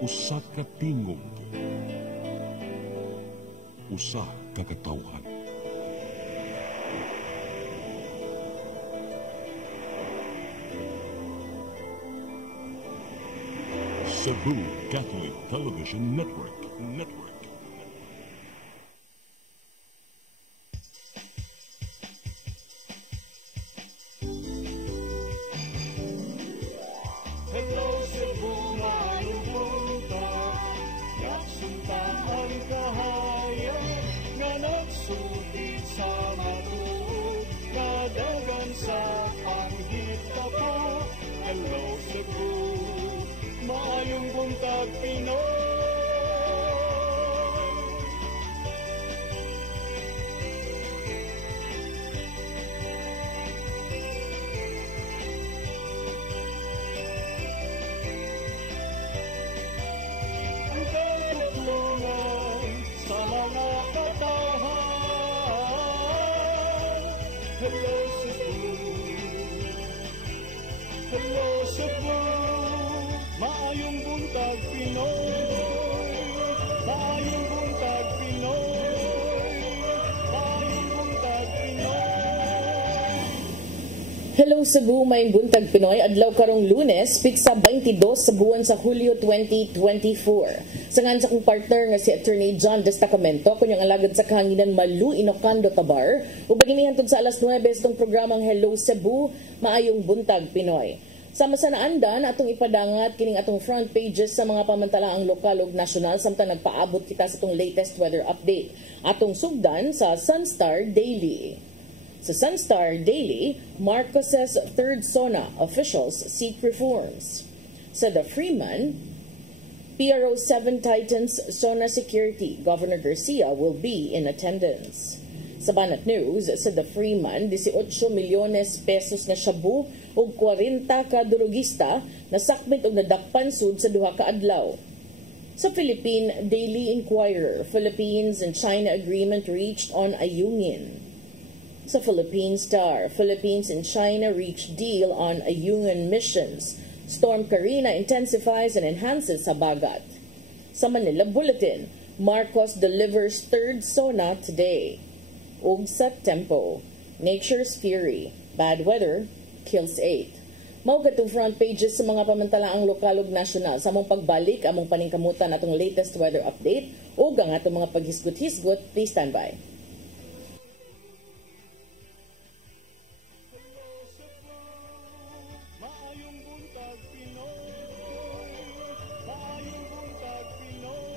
Usa ka tingog, usa ka katawhan. Cebu Catholic Television Network. Hello Cebu, maayong buntag, nagsuntan ang kahayan, nga nagsulid sa matuod, nadagan sa panggita po. Hello Cebu, maayong buntag Pinoy. Ang katutulungan sa mga katawhan. Hello Cebu, hello Cebu, maayong buntag Pinoy, maayong buntag Pinoy, maayong buntag Pinoy. Hello Cebu, may buntag Pinoy, adlaw karong Lunes, pitsa 22 sa buwan sa Hulyo 2024. Sangan sa kong partner nga si Attorney John Destacamento, kunyang alagad sa kahanginan Malu Inocando Tabar, ug baginihan sa alas 9 itong programang Hello Cebu, maayong buntag Pinoy. Sama sa naandan, atong ipadangat kining atong front pages sa mga pamantalaang lokal ug nasyonal samtang nagpaabot kita sa itong latest weather update. Atong sugdan sa Sunstar Daily. Sa Sunstar Daily, Marcos's third SONA officials seek reforms. Sa The Freeman, PRO 7 Titans SONA Security, Governor Garcia will be in attendance. Sa Banat News, sa The Freeman, 18 milyones pesos na shabu ug 40 ka durugista na sakmit og nadakpan sud sa duha ka adlaw. Sa Philippine Daily Inquirer, Philippines and China agreement reached on a union. Sa Philippine Star, Philippines and China reach deal on a union missions. Storm Karina intensifies and enhances sa Bagat. Sa Manila Bulletin, Marcos delivers third SONA today. Ug sa Tempo, Nature's Fury, bad weather kills 8. Mao katong front pages sa mga pamantalaang lokal ug nasyonal sa among pagbalik among paningkamutan atong latest weather update ug ang atong mga paghisgot-hisgot. Please stand by. Maayong buntag Pinoy, maayong buntag Pinoy,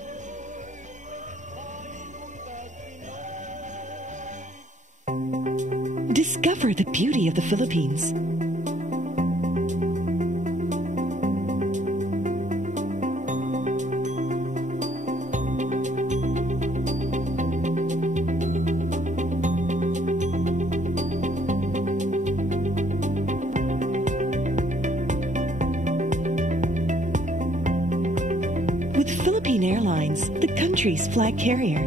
maayong buntag Pinoy. Discover the beauty of the Philippines. With Philippine Airlines, the country's flag carrier.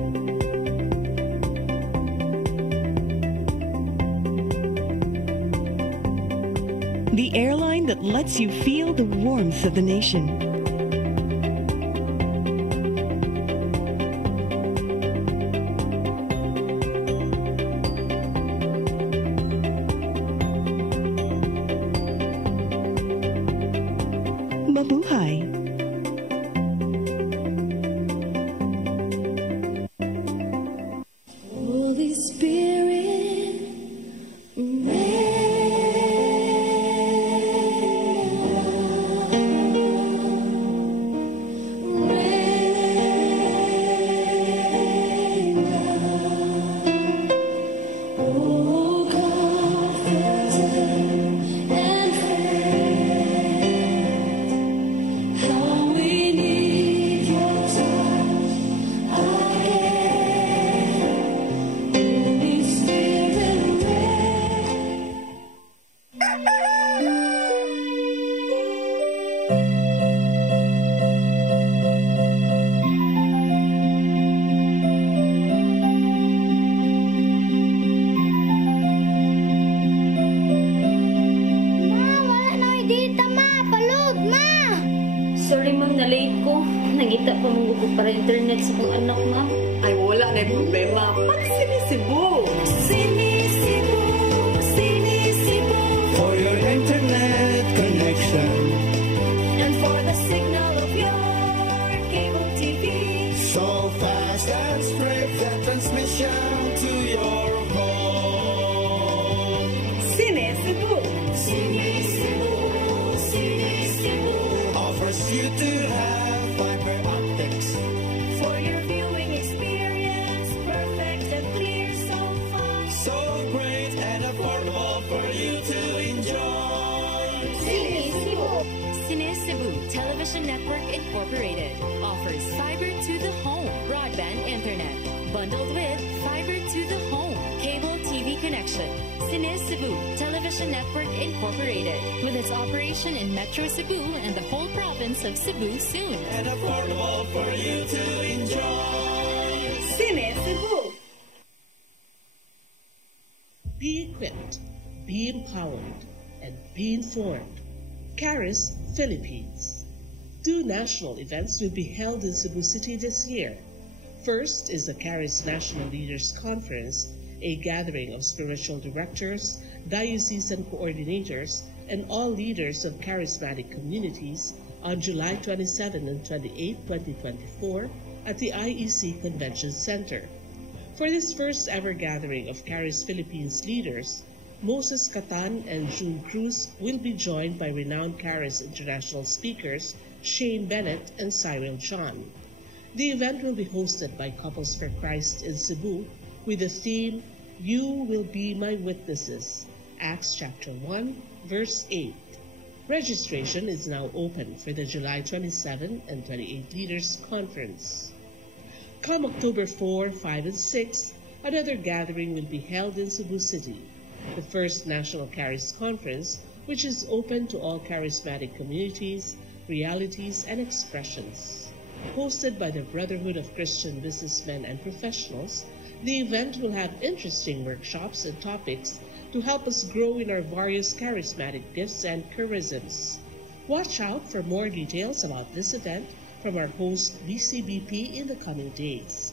The airline that lets you feel the warmth of the nation. Mabuhay! Holy Spirit, help Sorry ma'am, na-late ko. Nangita pa mong gusto para internet sa kong anak ma'am. Ay, wala na yung problema. Pag-sinisibo. Sinisibo, sinisibo. For your internet connection. And for the signal of your cable TV. So fast and straight that transmission to your home. Sinisibo. Sinisibo, sinisibo. Offers you to have fiber optics. For your viewing experience, perfect and clear so far. So great and affordable for you to enjoy. Sinisibo. Cebu Television Network Incorporated offers fiber to the home broadband internet bundled with fiber to the home cable TV connection. Cebu Television Network Incorporated with its operation in Metro Cebu and the whole province of Cebu soon. And affordable for you to enjoy. Sinisibo. Be equipped, be empowered, and be informed. Caris, Philippines. 2 national events will be held in Cebu City this year. First is the Caris National Leaders Conference, a gathering of spiritual directors, diocesan coordinators, and all leaders of charismatic communities on July 27 and 28, 2024 at the IEC Convention Center. For this first ever gathering of Caris Philippines leaders, Moses Catan and June Cruz will be joined by renowned Caris international speakers Shane Bennett and Cyril John. The event will be hosted by Couples for Christ in Cebu with the theme, You Will Be My Witnesses, Acts chapter 1, verse 8. Registration is now open for the July 27 and 28 Leaders Conference. Come October 4, 5, and 6, another gathering will be held in Cebu City, the first National Caris Conference, which is open to all charismatic communities, realities, and expressions. Hosted by the Brotherhood of Christian Businessmen and Professionals, the event will have interesting workshops and topics to help us grow in our various charismatic gifts and charisms. Watch out for more details about this event from our host BCBP in the coming days.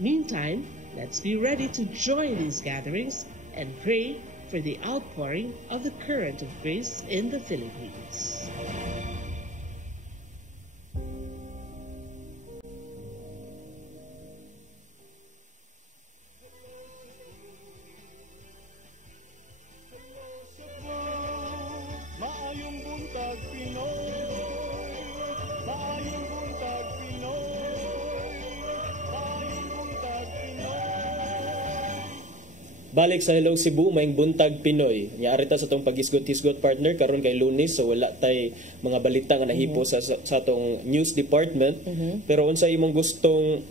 Meantime, let's be ready to join these gatherings and pray for the outpouring of the current of grace in the Philippines. Maayong buntag Pinoy. Maayong buntag Pinoy. Maayong buntag Pinoy. Balik sa Hello Cebu, maing buntag Pinoy. Nyari ta sa tong pag-isgot-isgot partner karon kay Lunes, so wala tay mga balita nga nahipo sa atong news department. Pero unsa imong gustong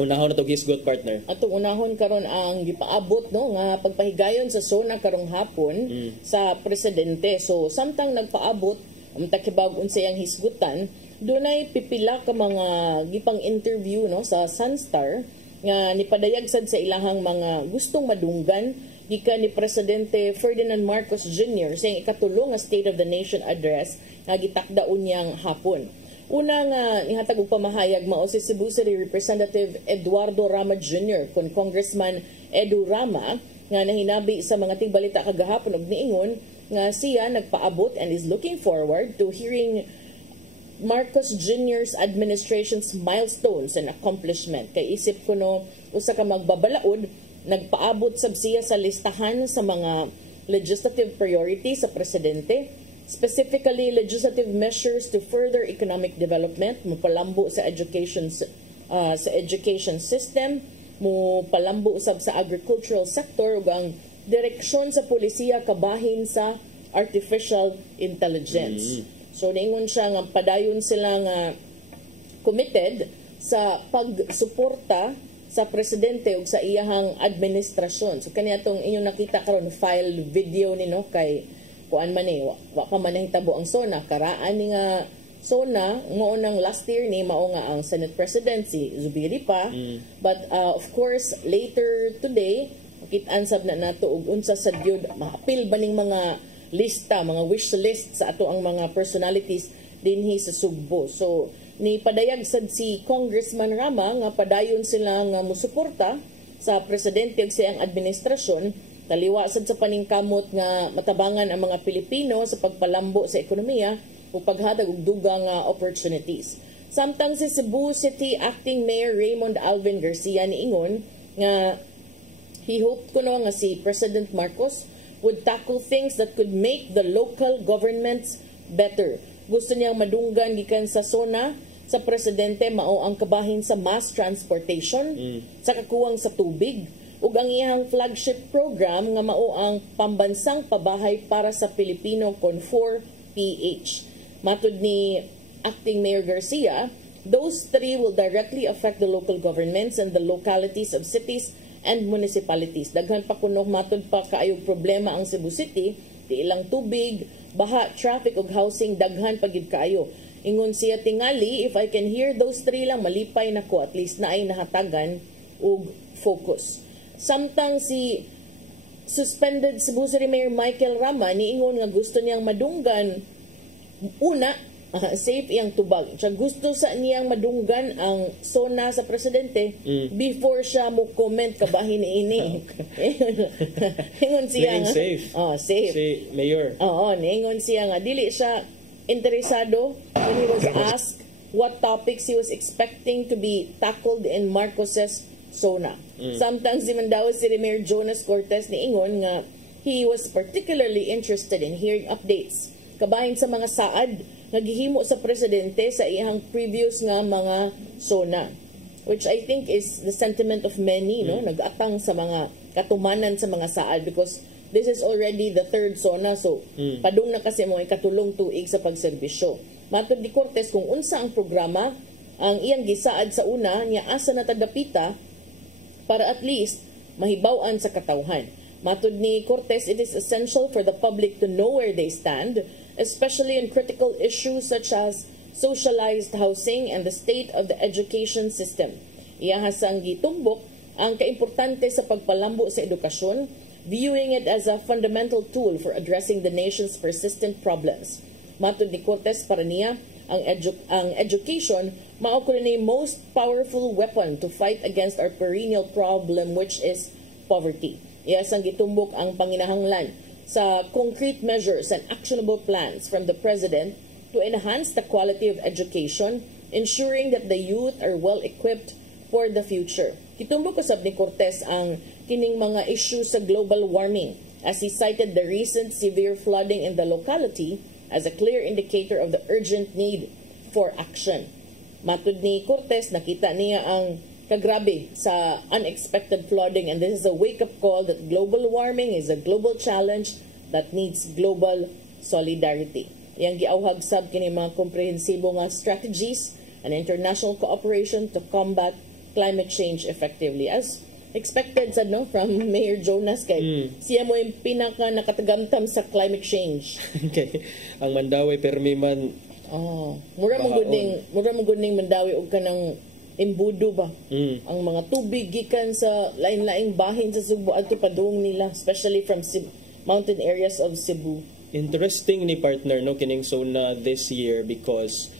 unahon na tong hisgot partner? Atong unahon karon ang gipaabot no nga pagpahigayon sa SONA karong hapon sa presidente. So samtang nagpaabot ang takibag unsay ang hisgutan, dunay pipila ka mga gipang interview no sa Sunstar nga nipadayag sad sa ilahang mga gustong madunggan gikan ni Presidente Ferdinand Marcos Jr. sa ikatulong nga State of the Nation address nga gitakdaon niyang hapon. Una nga nihatag og pamahayag mao si Cebu City Representative Eduardo Rama Jr. kon Congressman Edu Rama nga nahinabi sa mga tigbalita kagahapon og niingon nga siya nagpaabot and is looking forward to hearing Marcos Jr.'s administration's milestones and accomplishment. Kay isip ko no, usa ka magbabalaod, nagpaabot sab siya sa listahan sa mga legislative priorities sa presidente, specifically legislative measures to further economic development, mopalambo sa education system, mopalambo sab sa agricultural sector ug ang direksyon sa polisiya kabahin sa artificial intelligence. So niingon siya nga padayon sila nga committed sa pagsuporta sa presidente ug sa iyahang administrasyon. So kani atong inyong nakita karon file video nino kay kuan man ni wa pa man nahitabo ang SONA karaan ni nga SONA mao nang last year ni mao nga ang Senate President si Zubiri pa. But of course later today makit-an sab na nato og unsa sa gyud maapil baning mga lista, mga wish list sa ato ang mga personalities dinhi sa Sugbo. So ni padayag sad si Congressman Rama nga padayon sila nga musuporta sa presidente ug siyang administrasyon taliwa sad sa paningkamot nga matabangan ang mga Pilipino sa pagpalambo sa ekonomiya ug paghatag og dugang opportunities. Samtang si Cebu City Acting Mayor Raymond Alvin Garcia niingon nga he hoped kuno nga si President Marcos would tackle things that could make the local governments better. Gusto niyang madunggan gikan sa SONA sa presidente mao ang kabahin sa mass transportation, sa kakuwang sa tubig, ug ang iyang flagship program nga mao ang pambansang pabahay para sa Pilipino con 4PH. Matud ni Acting Mayor Garcia, those three will directly affect the local governments and the localities of cities and municipalities. Daghan pa kuno matud pa kaayong problema ang Cebu City, di ilang tubig, baha, traffic ug housing daghan pagid kaayo. Ingon siya tingali, if I can hear those three lang malipay nako, at least na ay nahatagan og focus. Samtang si suspended Cebu City Mayor Michael Rama niingon nga gusto niyang madunggan una safe iyang tubag. Siya gusto sa niyang madunggan ang SONA sa presidente before siya mo comment kabahin ini. Ingon siya nga safe. Safe. Si Mayor. Ingon siya nga dili siya interesado when he was asked what topics he was expecting to be tackled in Marcos's SONA. Samtang si Mandaue City Mayor Jonas Cortez niingon nga he was particularly interested in hearing updates kabahin sa mga saad nga gihimo sa presidente sa iyang previous nga mga SONA, which I think is the sentiment of many, no, nag-atang sa mga katumanan sa mga saad because this is already the third SONA, so padung na kasi mo ikatulong tuig sa pagserbisyo. Matud ni Cortez kung unsa ang programa ang iyang gisaad sa una niya asa na tadapita para at least mahibaw-an sa katawhan. Matud ni Cortez, it is essential for the public to know where they stand, especially in critical issues such as socialized housing and the state of the education system. Iyahasang gitumbok ang kaimportante sa pagpalambo sa edukasyon, viewing it as a fundamental tool for addressing the nation's persistent problems. Matud ni Cortez para niya, ang education mao kuno ni most powerful weapon to fight against our perennial problem which is poverty. Iyasang gitumbok ang panginahanglan sa concrete measures and actionable plans from the President to enhance the quality of education, ensuring that the youth are well equipped for the future. Gitumbok usab ni Cortez ang kining mga issues sa global warming as he cited the recent severe flooding in the locality as a clear indicator of the urgent need for action. Matud ni Cortez, nakita niya ang kagrabe sa unexpected flooding and this is a wake-up call that global warming is a global challenge that needs global solidarity. Yang giauhag sab kini mga komprehensibo nga strategies and international cooperation to combat climate change effectively. As expected sad no from Mayor Jonas kay siya mo yung pinaka nakatagamtam sa climate change. Okay. Ang Mandaue permi man mura mo gudning Mandaue og kanang imbudo ba ang mga tubig gikan sa lain-laing bahin sa Cebu adto padung nila, especially from mountain areas of Cebu. Interesting ni partner no kining SONA this year because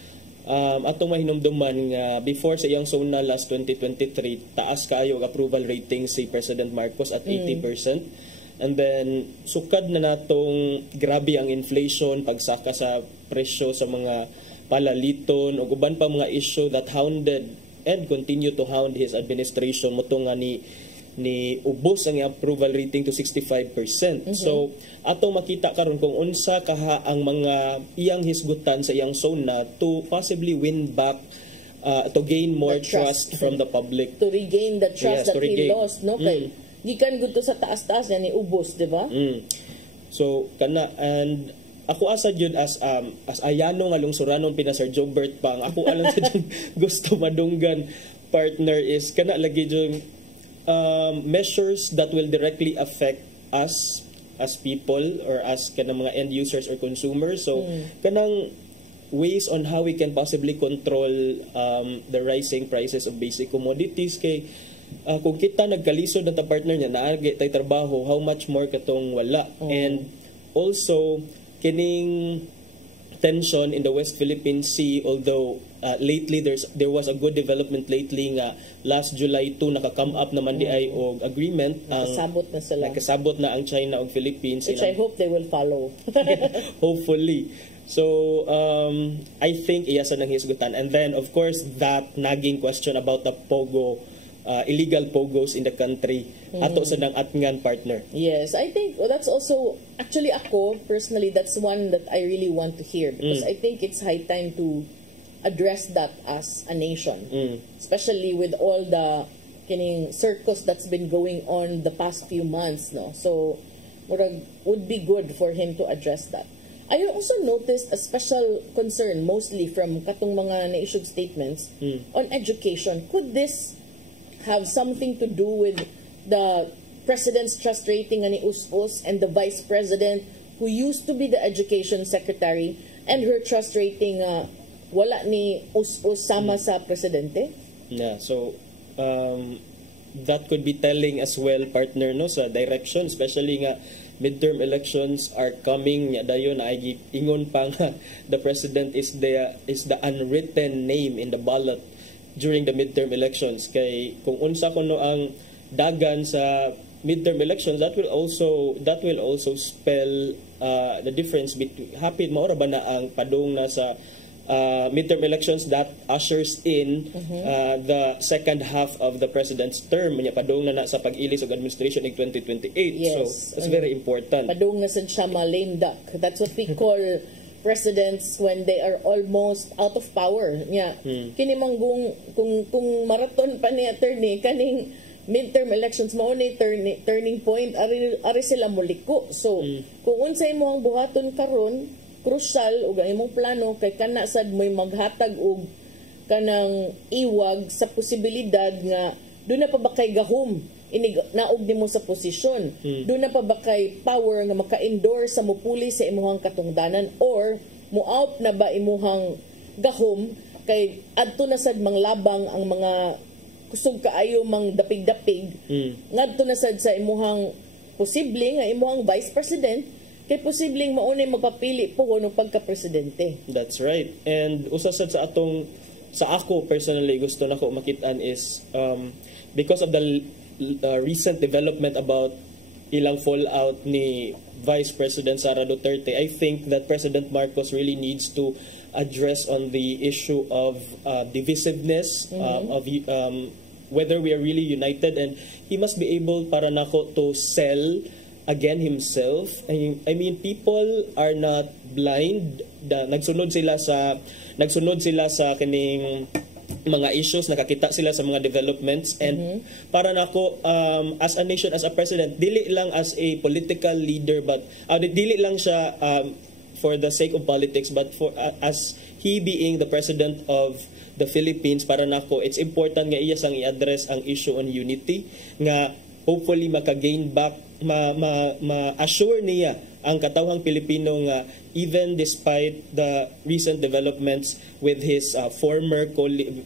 atong mahinumduman nga before sa iyang SONA last 2023 taas kaayo ang approval rating si President Marcos at 80%. And then sukad na natong grabe ang inflation, pagsaka sa presyo sa mga palaliton ug uban pa mga issue that hounded and continue to hound his administration mo nga ni ubos ang approval rating to 65%. So atong makita karon kung unsa kaha ang mga iyang hisgutan sa iyang SONA to possibly win back to gain more trust from the public, to regain the trust that he lost no kay gikan gud to sa taas-taas na ni ubos, di ba? So kana, and ako asa jud as ayano nga lungsuranon pina Sir Jobert pa ang ako alam sa jud gusto madunggan partner is kana lagi jud measures that will directly affect us as people or as kanang mga end users or consumers. So kanang ways on how we can possibly control the rising prices of basic commodities kay kung kita nagkalisod na ta partner niya naagi tay trabaho, how much more katong wala. And also kining tension in the West Philippine Sea, although lately there was a good development lately nga last July 2 naka-come up naman di ay og agreement Nakasabot na sila. nakasabot na ang China ug Philippines Which I hope they will follow. hopefully. So I think iyasa nang hisgutan, and then of course that naging question about the pogo illegal pogos in the country ato sa nang atngan partner. Yes, I think that's also, actually ako, personally, that's one that I really want to hear because I think it's high time to address that as a nation. Especially with all the kining circus that's been going on the past few months, no? So, would be good for him to address that. I also noticed a special concern, mostly from katong mga na-issued statements, on education. Could this have something to do with the President's trust rating ni Us-Us and the Vice President who used to be the Education Secretary and her trust rating wala ni Us-Us sama sa Presidente? Yeah, so that could be telling as well, partner, no, sa direction, especially nga midterm elections are coming, nya dayon ay ingon pa nga the President is the unwritten name in the ballot during the midterm elections. Kay kung unsa kuno ang dagan sa midterm elections, that will also spell the difference between hapit maora ba na ang padung na sa midterm elections that ushers in the second half of the president's term, nya padung na sa pag-ilis og administration in 2028. Yes. So it's very important. Padung na sad siya lame duck. That's what we call presidents when they are almost out of power. Yeah. Kini manggong kung marathon pa ni attorney kaning midterm elections mao ni turning point ari sila muliko. So kung unsay mo ang buhaton karon, crucial ug ang imong plano kay kana sad may maghatag og kanang iwag sa posibilidad nga doon na pa ba kay gahom naog nimo sa posisyon. Doon na pa ba kay power nga maka-endorse sa mupuli sa imuhang katungdanan or muaut na ba imuhang gahom kay adto na sad manglabang ang mga kusog kaayo mang dapig-dapig ngadto na sad sa imuhang posible nga imuhang vice president kay posibleng maunay magpapili po ng pagka-presidente. That's right. And usa sad sa atong sa ako personally gusto nako makitaan is because of the recent development about ilang fallout ni Vice President Sara Duterte, I think that President Marcos really needs to address on the issue of divisiveness, of whether we are really united, and he must be able para nako to sell again himself. I mean, people are not blind. Nagsunod sila sa kining mga issues, nakakita sila sa mga developments, and para nako as a nation, as a president, dili lang as a political leader, but dili lang siya for the sake of politics, but for as he being the president of the Philippines, para nako it's important nga iya sang i-address ang issue on unity nga hopefully maka-gain back, ma-assure niya ang katawhang Pilipino nga even despite the recent developments with his former kining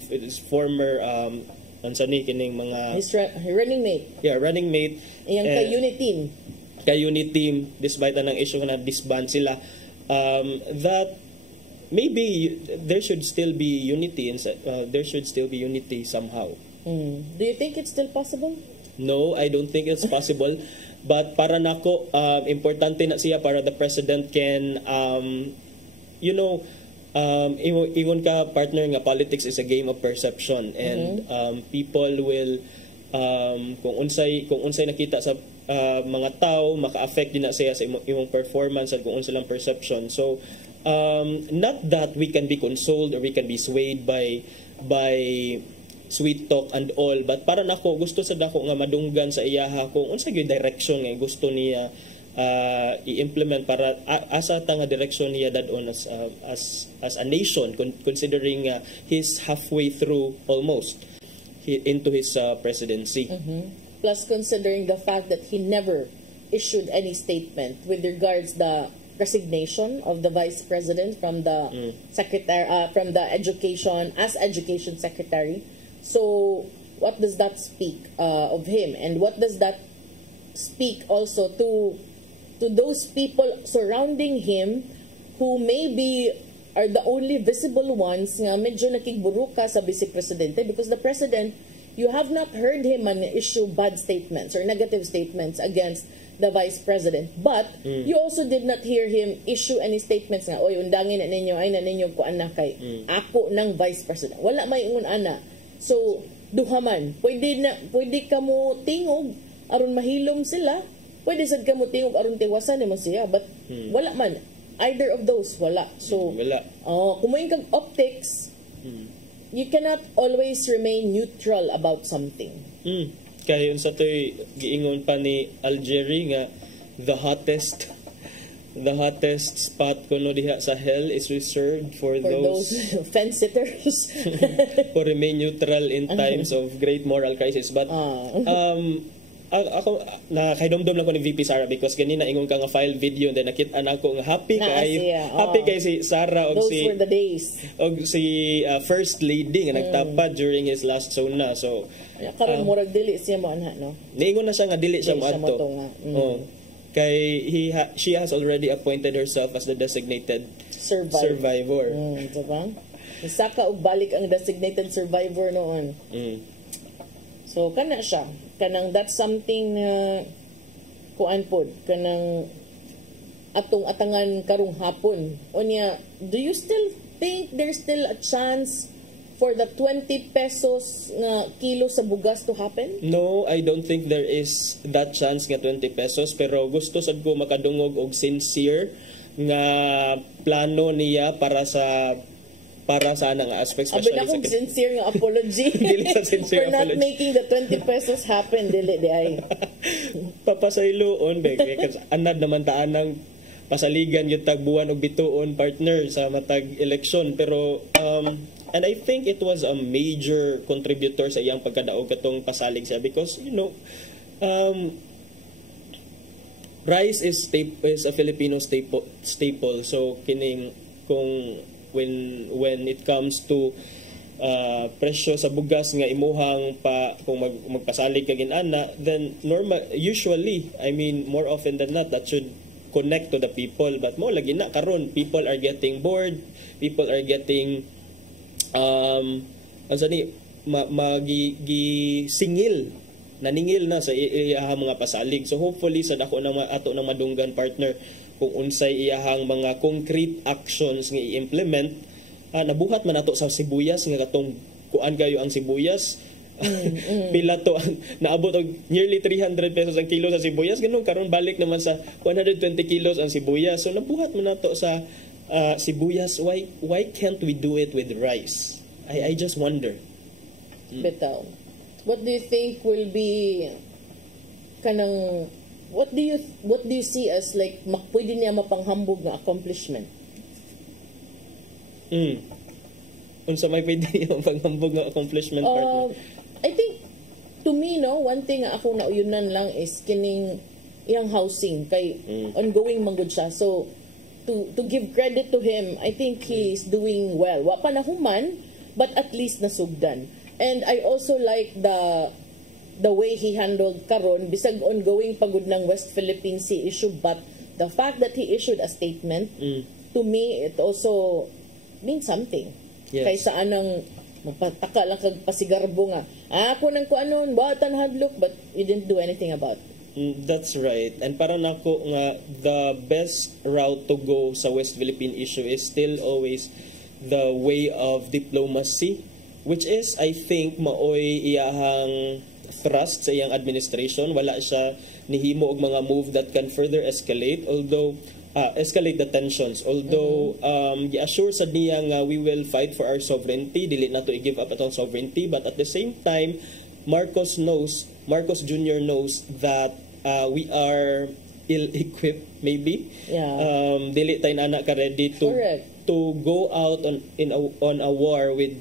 mga his running mate. Yeah, running mate. Iyang kay-unit team despite anang issue na disband sila, that maybe there should still be unity somehow. Do you think it's still possible? No, I don't think it's possible. But para nako, importante na siya para the president can, ingon ka, partner, nga politics is a game of perception, and people will, kung unsay nakita sa mga tao, maka-affect din na siya sa imong performance at kung unsa lang perception. So, not that we can be consoled or we can be swayed by sweet talk and all, but para nako gusto sa dako nga madunggan sa iyaha kung unsa gyud direction nga gusto niya i-implement para asa ta nga direction niya dadon as a nation, considering he's halfway through almost into his presidency. Plus considering the fact that he never issued any statement with regards the resignation of the vice president from the secretary from the education secretary. So, what does that speak of him? And what does that speak also to to those people surrounding him who maybe are the only visible ones nga medyo nakigburuka sa Vice Presidente, because the President, you have not heard him issue bad statements or negative statements against the Vice President. But you also did not hear him issue any statements nga, oy, undangin na ninyo, ay na ninyo ko anak kay ako ng Vice President. Wala may ingon ana. So, duha man. Pwede ka mo tingog, aron mahilom sila. Pwede sad ka mo tingog, aron tiwasan mo siya. But wala man. Either of those, wala. So, wala. Kumuing kag optics, you cannot always remain neutral about something. Kaya yun sa to'y giingon pa ni Algeria nga the hottest spot kuno diha sa hell is reserved for those fence sitters who remain neutral in times of great moral crisis. But ako nakaidomdom lang ko ni VP Sara because ganina ingon ka nga file video and then nakita na ko nga happy kay si Sara og those were the days. Og si First Lady nga nagtapad during his last zona. So karon murag dili siya mo anha, no? Niingon na siya nga dili siya moadto. Kay she has already appointed herself as the designated survivor. Diba? Isaka og balik ang designated survivor noon. So kana siya, kanang that's something kuan pod, kanang atong atangan karong hapon. Onya, do you still think there's still a chance for the 20 pesos nga kilo sa bugas to happen? No, I don't think there is that chance nga 20 pesos, pero gusto sad ko makadungog og sincere nga plano niya para sa anang aspect, especially sa sincere nga apology for not making the 20 pesos happen, dili di ay papasayloon kasi anad naman taanang pasaligan yung tagbuan og bituon partner sa matag eleksyon, pero and I think it was a major contributor sa iyang pagkadaog katong pasalig siya because rice is a Filipino staple, so kining kung when it comes to presyo sa bugas nga imuhang kung magpasalig kag inana, then usually, I mean more often than not, that should connect to the people, but mo lagi na karon people are getting bored, people are getting naningil na sa iyahang mga pasalig. So hopefully sa dako na ato na madunggan partner kung unsay iyahang mga concrete actions nga i-implement, nabuhat man ato sa sibuyas nga katong kuan kayo ang sibuyas. Pila to naabot og nearly 300 pesos ang kilo sa sibuyas, ganun karon balik naman sa 120 kilos ang sibuyas. So nabuhat man nato sa sibuyas. Why can't we do it with rice? I just wonder. Betaw, what do you think will be kanang what do you see as like pwede niya mapanghambog nga accomplishment? Unsa may pwede niya mapanghambog nga accomplishment partner? I think to me, no, one thing nga ako nauyunan lang is kining iyang housing kay ongoing manggod siya. So to give credit to him, I think he's doing well. Wa pa na human, but at least nasugdan. And I also like the way he handled karon bisag ongoing pagud ng West Philippine Sea issue, but the fact that he issued a statement, to me it also means something. Yes. Kaysa anang mapataka lang kag pasigarbo nga ako nang kuanon batan hadlok, but you didn't do anything about it. That's right. And para nako nga the best route to go sa West Philippine issue is still always the way of diplomacy, which is I think maoy iyahang thrust sa iyang administration. Wala siya nihimo og mga move that can further escalate the tensions, although gi-assure sad niya nga we will fight for our sovereignty, dili nato i-give up atong sovereignty, but at the same time Marcos Jr. knows that we are ill-equipped maybe. Dili tay na ka ready to go out on a war with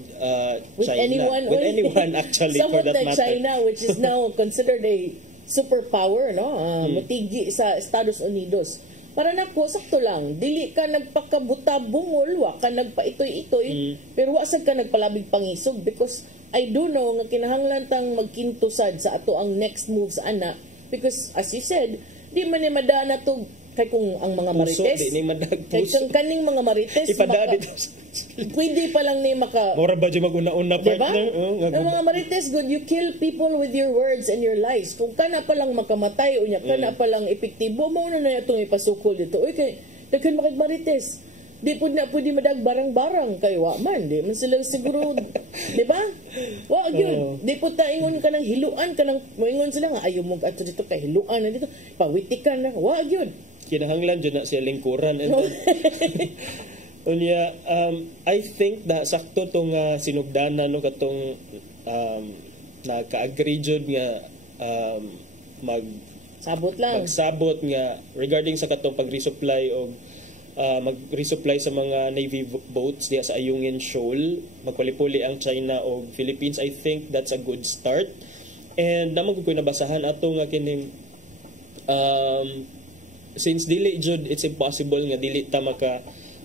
China. With anyone actually, for that like matter. China, which is now considered a superpower, no? Mutigi sa Estados Unidos. Para nako sakto lang, dili ka nagpakabuta bungol, wa ka nagpaitoy-itoy, pero wa sad ka nagpalabig pangisog, because I do know nga kinahanglan tang magkintusad sa ato ang next moves ana, because as you said, di man ni madana to Kay kung ang mga Puso, marites, di ni madag kay puso. kung kaning mga marites, Ipadaan dito. pwede pa lang ni maka... Mura ba dyan mag-una-una, Diba? partner? Ang mga marites, good, you kill people with your words and your lies. Kung ka na palang makamatay, unya ka na palang epektibo, mo na itong ipasukol dito. Uy, kay, daghan makit marites. Di po na pwede madag barang-barang kay wa man. Di man sila siguro, di ba? Wa, yun. Di po ta ingon ka ng hiluan, ka ng, moingon sila nga, ayaw mo ato dito kay hiluan na dito. Pawitikan na, wa, yun. Kinahanglan dyan na siya lingkuran. And then, unya, I think na sakto tong sinugdanan no katong nagka-agree jud nga magsabot nga regarding sa katong pag-resupply o mag-resupply sa mga Navy boats diya sa Ayungin Shoal, magpuli-puli ang China o Philippines. I think that's a good start. And naman ko nabasahan ato nga kining since dili jud it's impossible nga dili ta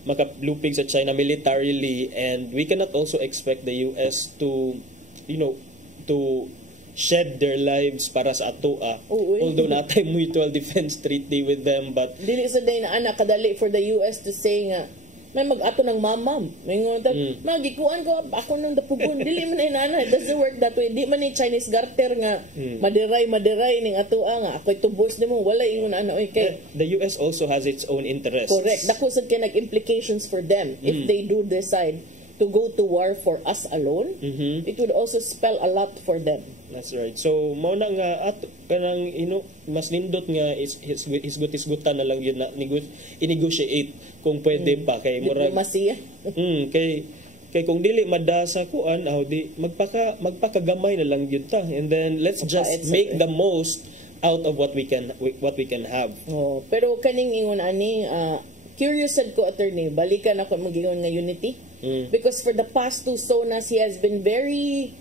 makalupig sa China militarily, and we cannot also expect the US to to shed their lives para sa ato although natay mutual defense treaty with them, but dili sa day na anak kadali for the US to say nga may mag-ato ng mamam. May ngon magikuan ko ako nang dapugon. Dili man inana, it doesn't work that way. Di man ni Chinese garter nga madiray ning ato nga ako'y tubos nimo wala ingon ana oy kay the US also has its own interests. Correct. Dako sad kay nag-implications for them if they do decide to go to war for us alone. It would also spell a lot for them. That's right. So mao na nga at kanang mas nindot nga isgut-isgutan na lang yun na i-negotiate kung pwede pa kay murag diplomasiya. kay kung dili madasa kuan di magpakagamay na lang yun ta, and then let's just make the most out of what we can have. Pero kaning ingon ani curious sad ko, attorney, balikan ako mag-ingon nga unity because for the past two sonas he has been very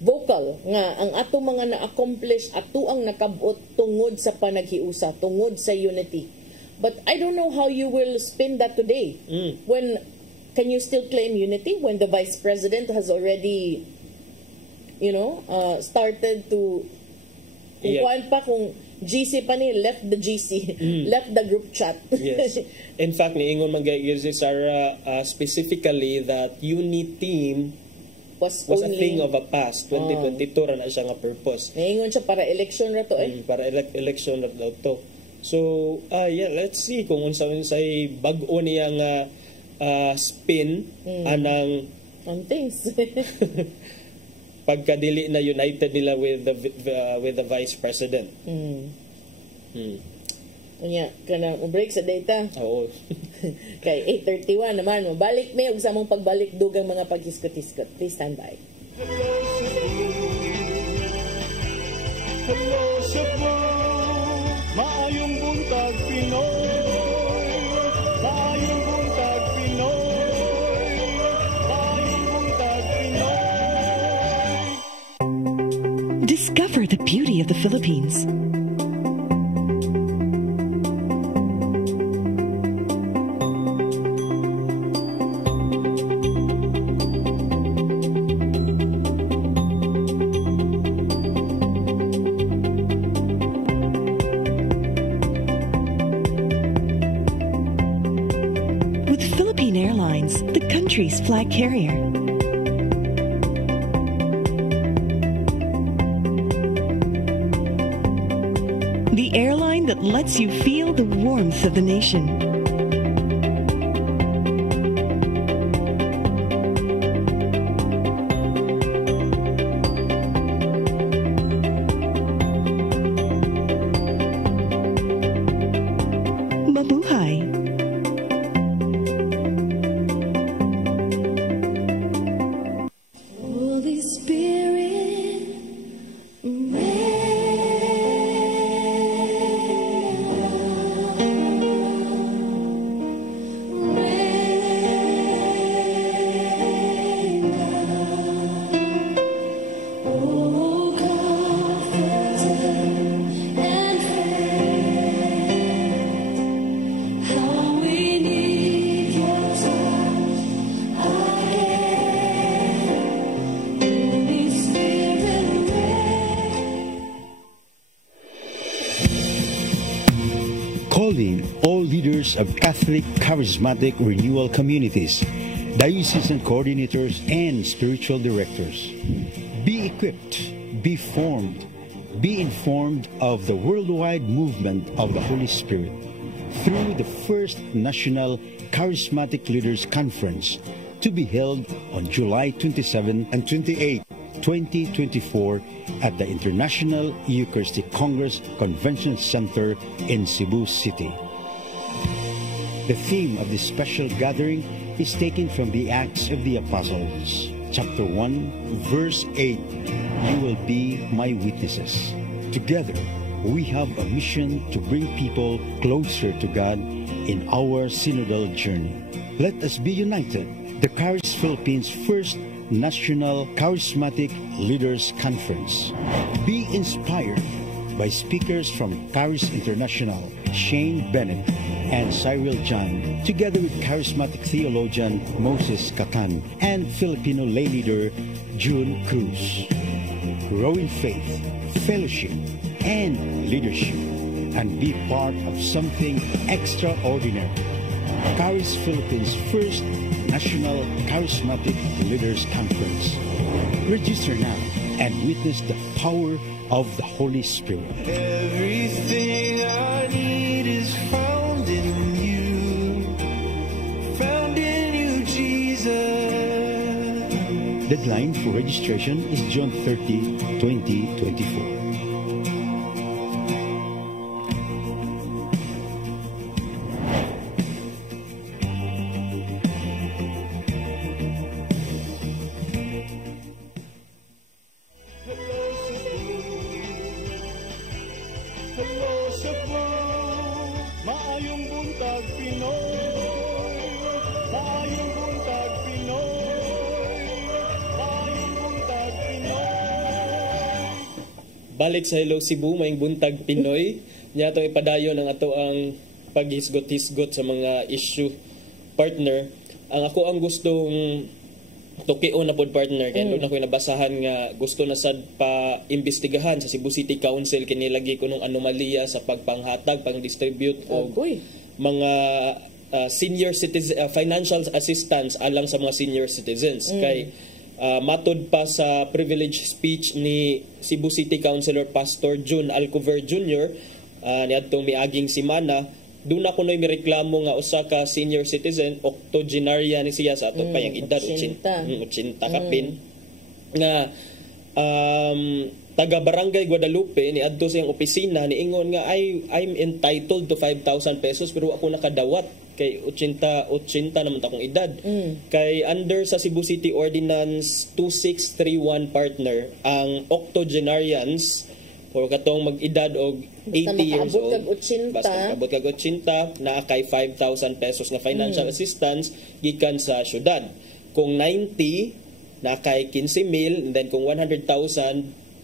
vocal nga ang ato mga na-accomplish ato ang nakabot tungod sa panaghiusa, tungod sa unity. But I don't know how you will spin that today. When can you still claim unity when the Vice President has already started to kung GC pa ni, left the GC, left the group chat. Yes. In fact, niingon magyagir si Sarah specifically that unity team was a thing of a past. 2022 ra na siya nga purpose. Niingon siya para election ra to para election ra daw to. So, let's see kung unsay bag-o niya nga spin anang on things. Pagkadili na united nila with the Vice President. Unya, kana break sa data. Oo. Kay 8:31 naman, mabalik mi og sa among pagbalik dugang mga paghiskot-hiskot. Please stand by. Hello Cebu, maayong buntag Pinoy. Maayong buntag Pinoy. Maayong buntag Pinoy. Discover the beauty of the Philippines. With Philippine Airlines, the country's flag carrier. The airline that lets you feel the warmth of the nation. Mabuhay. Holy Spirit, rain. leaders of Catholic Charismatic Renewal Communities, diocesan coordinators, and spiritual directors. Be equipped, be formed, be informed of the worldwide movement of the Holy Spirit through the first National Charismatic Leaders Conference to be held on July 27 and 28, 2024 at the International Eucharistic Congress Convention Center in Cebu City. The theme of this special gathering is taken from the Acts of the Apostles, chapter 1, verse 8. You will be my witnesses. Together, we have a mission to bring people closer to God in our synodal journey. Let us be united. The Charis Philippines First National Charismatic Leaders Conference. Be inspired by speakers from Charis International, Shane Bennett and Cyril John, together with charismatic theologian Moses Katan and Filipino lay leader June Cruz. Grow in faith, fellowship, and leadership, and be part of something extraordinary. Charis Philippines First National Charismatic Leaders Conference. Register now and witness the power of the Holy Spirit. Everything I need is found in you, Jesus. Deadline for registration is June 30, 2024. Balik sa Hello Cebu, maing buntag Pinoy. Niya itong ipadayon ang ato ang paghisgot-hisgot sa mga issue. Partner, ako ang gustong tukion na pod partner. Kaya doon ako nabasahan nga gusto na sad pa imbestigahan sa Cebu City Council kinilagi ko nung anomalya sa pagpanghatag, pang-distribute o mga senior citizen financial assistance alang sa mga senior citizens. Kay matod pa sa privilege speech ni Cebu City Councilor Pastor June Alcover Jr. Niadtong miaging simana, doon ako na mireklamo nga usa ka senior citizen, octogenarian ni siya sa ato pa yung edad 80 kapin nga taga Barangay Guadalupe ni adto sa iyang opisina niingon nga I'm entitled to 5,000 pesos pero ako nakadawat kay 80 naman ta kong edad. Kay under sa Cebu City Ordinance 2631 partner ang octogenarians o katong mag-edad og 80 years old basta kabot kag 80 naa kay 5,000 pesos nga financial assistance gikan sa syudad. Kung 90 naa kay 15,000 and then kung 100,000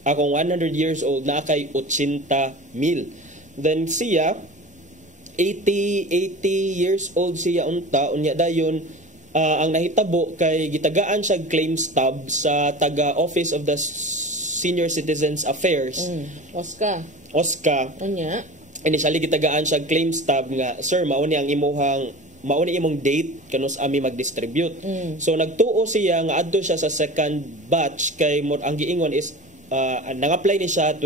akong 100 years old naa kay 80,000. Then siya 80 years old siya unta unya dayon ang nahitabo kay gitagaan siya claim stub sa taga Office of the Senior Citizens Affairs. OSCA. Unya initially gitagaan siya claim stub nga sir mao ni ang imong date kanus ami mag-distribute. So nagtuo siya nga adto siya sa second batch kay ang giingon is nang-apply ni siya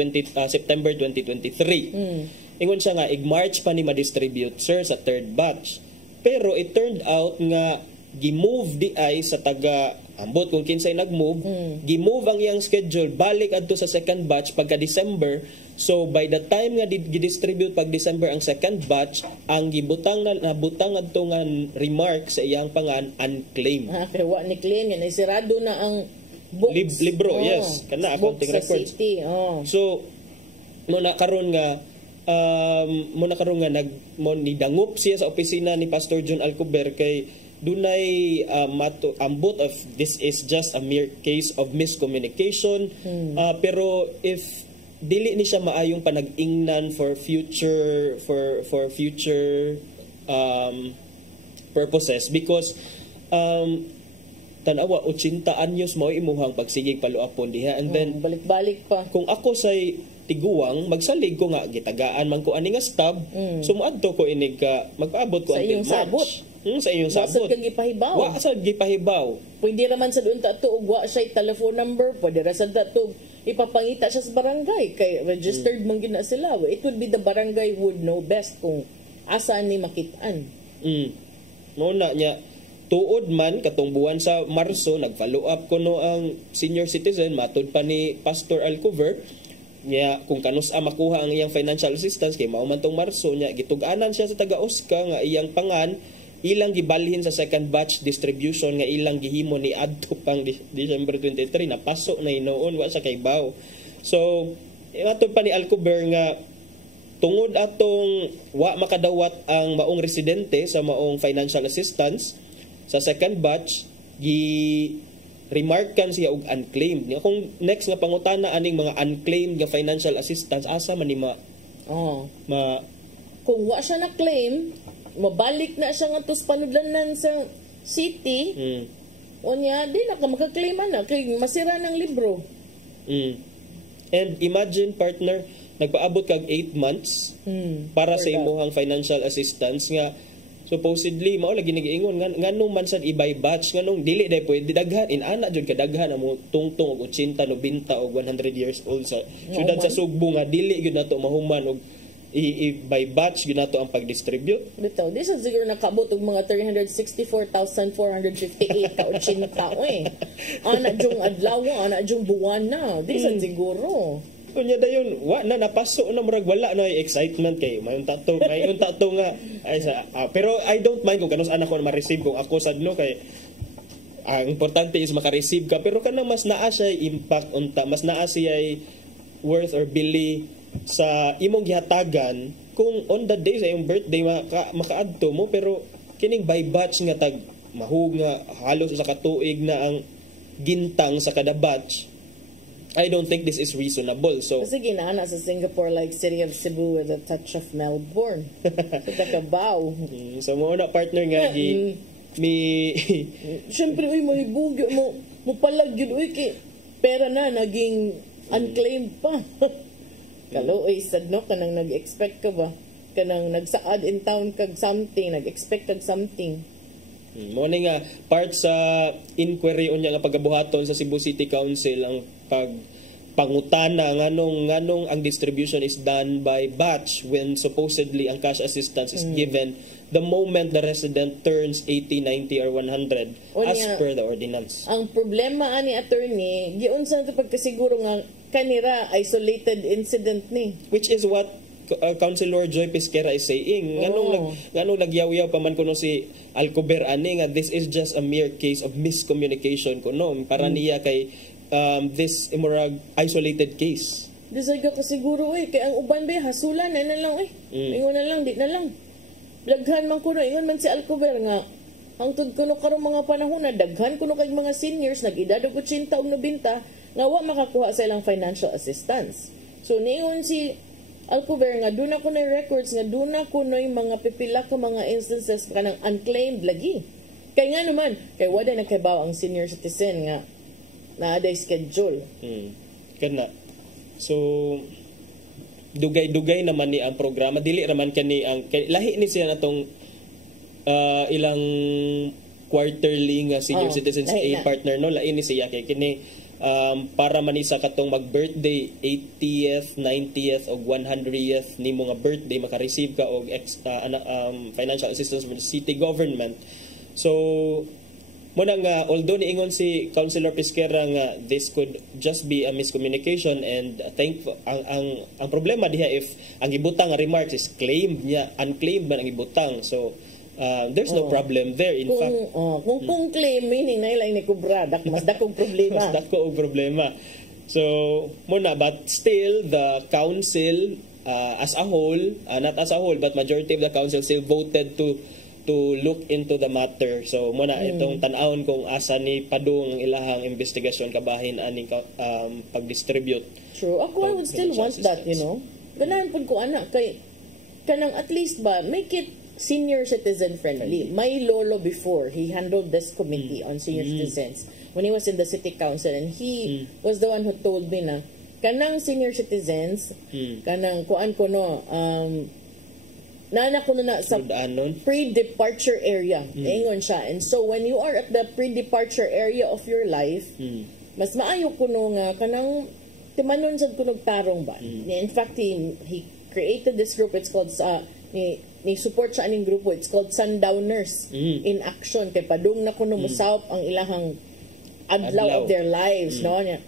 September 2023. Ingon siya nga, March pa ni ma-distribute, sir, sa third batch. Pero it turned out nga, gi-move di ay sa taga, ambot kung kinsay nag-move, gi-move ang iyang schedule, balik adto sa second batch pagka-December. So, by the time nga gi-distribute pag-December ang second batch, ang gibutang nabutang adto nga remark sa iyang pangan, unclaimed. Pero wa ni claim, yan, isirado na ang books. Libro, yes. Kana, accounting records. So, muna karon nga, nidangup siya sa opisina ni Pastor John Alcover kay dunay ambot of this is just a mere case of miscommunication pero if dili ni siya maayong panag-ingnan for future purposes because tanawa 80 anyos mao imuhang pagsigig paluapon diha and then balik-balik pa kung ako say tiguang magsalig ko nga gitagaan man ko ani nga stub. So moadto ko inig ka magpaabot ko Sa until iyong sabot. Sa iyong sabot. Wa sad kang gipahibaw. Wa sad gipahibaw. Pwede raman sa doon tato ug wa siya telephone number, pwede ra sa tato ipapangita siya sa barangay kay registered man gina sila. It would be the barangay would know best kung asa ni makitaan. Mao na nya tuod man katong buwan sa Marso nag-follow up ko no ang senior citizen matud pa ni Pastor Alcover nya kung kanus-a makuha ang iyang financial assistance kay mao man tong Marso nya gitug-anan siya sa taga-Osca nga iyang pangan ilang gibalhin sa second batch distribution nga ilang gihimo ni adto pang December 23 na paso na hinoon wa sa kaybaw. So matud pa ni Alcover nga tungod atong wa makadawat ang maong residente sa maong financial assistance sa second batch remarkan siya og unclaimed. Kung next nga pangutana aning mga unclaimed nga financial assistance asa man ni kung wa siya na claim mabalik na siya nga tos panudlanan sa city unya di na ka makaklaim na kay masira ng libro. And imagine partner nagpaabot kag 8 months para sa imuhang financial assistance nga supposedly mao lagi nagiingon nganong man sad ibay batch nganong dili day pwede daghan inana jud kadaghan amo tungtong og 80 90 og 100 years old sa syudad sa Sugbo nga dili gyud nato mahuman og by batch gyud nato ang pag-distribute. Bitaw di sa siguro nakabot og mga 364,458 ka 80 ana jung adlaw ana jung buwan na di sa siguro. Kunya dayon wa na napaso na murag wala na excitement kay mayon tato nga ay sa pero I don't mind kung kanus anak ko na ma-receive kung ako sadlo kay ang importante is maka-receive ka pero kanang mas naa siya impact unta mas naa siya worth or bili sa imong gihatagan kung on the day sa imong birthday makaadto mo pero kining by batch nga tag mahug nga halos sa katuig na ang gintang sa kada batch. I don't think this is reasonable. So kasi ginaana sa Singapore like city of Cebu with a touch of Melbourne. Sa Takabaw. So mo na partner nga syempre uy mahibugyo mo palag yun uy kay pera na naging unclaimed pa. Kalo uy sad no kanang nag-expect ka ba? Kanang nagsaad in town kag something, nag-expect kag something. Mo ni nga part sa inquiry unya nga pagabuhaton sa Cebu City Council ang pangutana nganong ang distribution is done by batch when supposedly ang cash assistance is given the moment the resident turns 80, 90 or 100 as per the ordinance. Ang problema ani attorney giunsa sa pagkasiguro nga kanira isolated incident ni which is what Councilor Joy Pesquera is saying. Nganong nagyaw-yaw pa man kuno si Alcover ani nga this is just a mere case of miscommunication kuno para niya kay this imurag isolated case. Disay ka kasiguro kay ang uban ba hasulan na lang ingon na lang di na lang. Daghan man kuno ingon man si Alcover nga hangtod kuno karong mga panahon na daghan kuno kay mga seniors nag-edad og 80 og 90 nga wa makakuha sa ilang financial assistance. So niingon si Alcover nga doon ako na records nga doon ako na mga pipila ka mga instances ka ng unclaimed lagi. Kaya nga naman, kay wala na kaybaw ang senior citizen nga na-aday schedule. Kana. So, dugay-dugay naman ni ang programa. Dili raman kani ang lahi ni siya natong ilang quarterly nga senior citizens aid partner no lain ni siya kay kini para manisa katong mag-birthday 80th, 90th o 100th ni mga birthday maka-receive ka og financial assistance from the city government. So muna nga although niingon si Councilor Pesquera nga this could just be a miscommunication and ang problema diha if ang gibutang nga remarks is claimed niya unclaimed man ang gibutang. So there's no problem there in fact. Kung claim meaning na ilang ni kubra mas dakong problema. Mas dakong problema. So muna but still the council as a whole not as a whole but majority of the council still voted to look into the matter. So muna itong tan-awon kung asa ni padung ang ilahang investigasyon kabahin aning pag-distribute. True. Ako I would still want that, you know. Ganahan pud ko anak kay kanang at least ba make it senior citizen friendly. My lolo before he handled this committee on senior citizens when he was in the city council and he was the one who told me na kanang senior citizens, kanang kuan ko no, nana ko na sa pre-departure area. Ingon siya. And so when you are at the pre-departure area of your life, mas maayo ko no nga kanang timanon sad kunog tarong ba. In fact, he created this group. It's called ni support siya aning grupo. It's called Sundowners in Action. Kay padung na kuno musawp ang ilahang adlaw of their lives, no niya.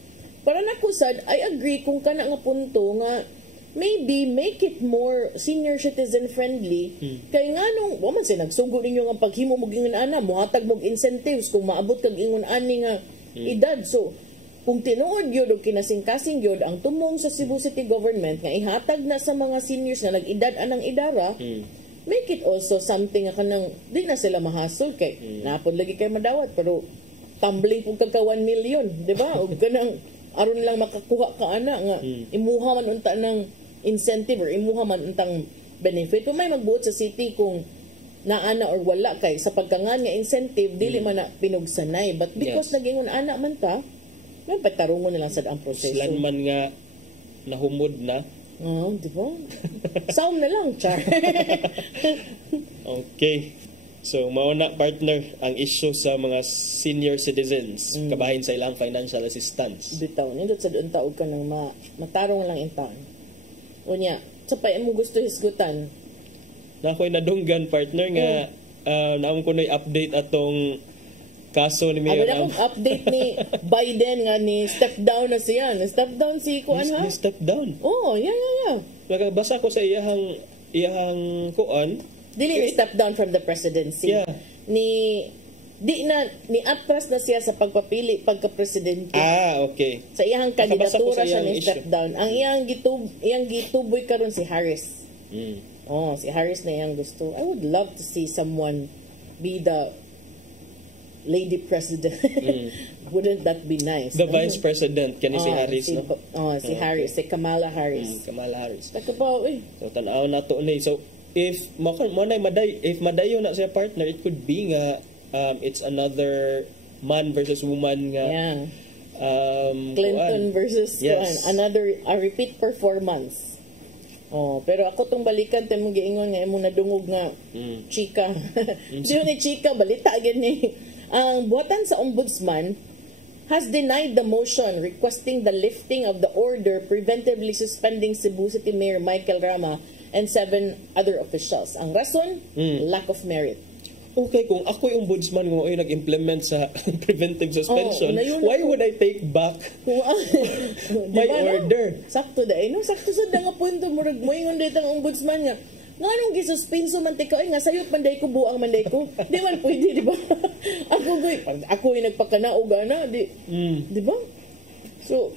Para nakusad, I agree kung kana nga punto nga maybe make it more senior citizen friendly. Kay nga nung wa man say nagsugo ninyo nga paghimo mo gingon ana, mohatag mo incentives kung maabot kag ingon ani nga edad. So kung tinuod gyud og kinasing-kasing gyud ang tumong sa Cebu City government nga ihatag na sa mga seniors nga nag-edad anang idara, make it also something nga kanang di na sila mahasol kay napod lagi kay madawat pero tumbling pug kagka 1 million, di ba? Og kanang aron lang makakuha ka ana nga imuha man unta ng incentive or imuha man untang benefit. Kung may magbuot sa city kung naana or wala kay sa pagkangan nga incentive dili man na pinugsanay, but because nagingon ana man ta, may patarungon na lang sad ang proseso. Slan man nga nahumod na. Di ba? Saum na lang, char. Okay. So, mauna partner ang issue sa mga senior citizens kabahin sa ilang financial assistance. Bitaw, nindot sa doon taog ka ng matarong lang intaan. Unya, sa pa mo gusto hisgutan. Na ako'y nadunggan partner nga naamon ko na update atong kaso ni Mayor. Abala kong update ni Biden nga ni step down na siya. Step down si Kuan ha? Step down? Oo, yeah. Nagabasa ko sa iyahang kuan. Dili ni step down from the presidency. Yeah. Ni atras na siya sa pagka-presidente. Okay. Sa iyang kandidatura siya ni step down. Ang iyang gituboy karon si Harris. Si Harris na iyang gusto. I would love to see someone be the lady president. Wouldn't that be nice? The vice president kani si Harris, no? Si Harris, si Kamala Harris. Kamala Harris. Takabaw So tanaw na to ni. So if madayo na siya partner, it could be nga it's another man versus woman nga. Clinton versus a repeat performance. Pero ako tong balikan tay mong giingon nga imong nadungog nga chika. Diyo ni chika balita agad ni ang buhatan sa ombudsman has denied the motion requesting the lifting of the order preventively suspending Cebu City Mayor Michael Rama and 7 other officials. Ang rason, lack of merit. Okay, kung ako yung ombudsman kung ay nag-implement sa preventive suspension, why would I take back my order? Sakto dahil. Sakto sa nga punto, murag mo yung dito ang ombudsman nga. Nga nung gisuspenso man tika, nga sayot manday ko, buang manday ko. Di man pwede, di ba? ako yung nagpakanaog ana, di ba? So,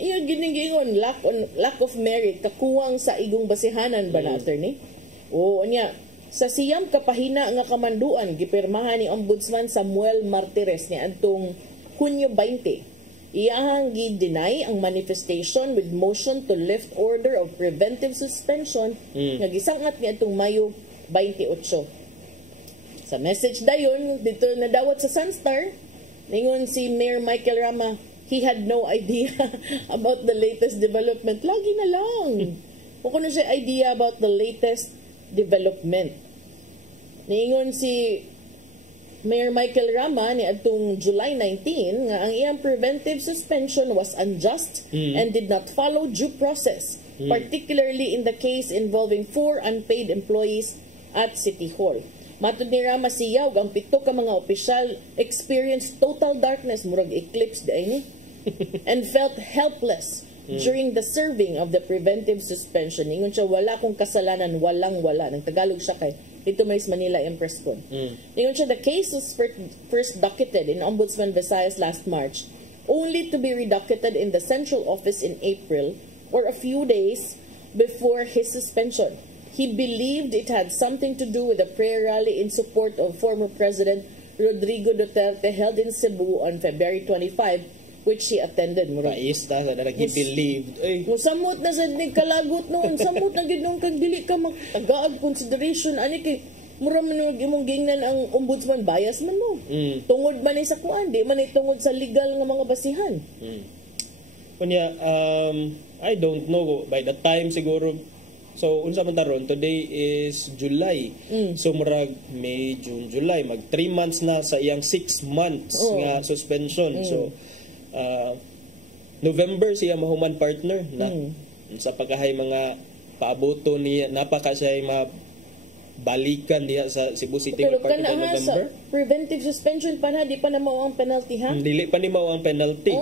iyon giningingon, lack of merit, kakuwang sa igong basihanan ba na, attorney? Anya, sa siyam kapahina nga kamanduan, gipirmahan ni Ombudsman Samuel Martires ni adtong Hunyo 20. Iyahang gi-deny ang manifestation with motion to lift order of preventive suspension nga gisangat ni adtong Mayo 28. Sa message dayon dito nadawat sa Sunstar, ningon si Mayor Michael Rama, he had no idea about the latest development. Lagi na lang. Kung na siya idea about the latest development. Ningon si Mayor Michael Rama ni adtong July 19 nga ang iyang preventive suspension was unjust and did not follow due process, particularly in the case involving 4 unpaid employees at City Hall. Matud ni Rama siyawg ang 7 ka mga opisyal experienced total darkness, murag eclipse di and felt helpless during the serving of the preventive suspension. Ingon siya, wala kong kasalanan, walang-wala. Nang Tagalog siya kay ito Maris Manila Impress ko. Ingon siya, the case was first docketed in Ombudsman Visayas last March, only to be redocketed in the central office in April or a few days before his suspension. He believed it had something to do with a prayer rally in support of former President Rodrigo Duterte held in Cebu on February 25, which he attended. Pais ta na nag-believed. Samot na sa kalagot noon, samot na gid nung kag dili ka magtagaag consideration ani kay mura man imong gingnan ang ombudsman bias man mo. Tungod man sa kuan, di man tungod sa legal nga mga basihan. Kunya, I don't know, by the time siguro, so unsa man taron, today is July. So murag May, June, July, mag 3 months na sa iyang 6 months nga suspension. So November siya mahuman partner na sa pagkahay mga paaboto niya, napaka siya balikan diha sa Cebu City Pero Park kana November. sa preventive suspension pa na, di pa na mao ang penalty ha? Dili pa ni mao ang penalty.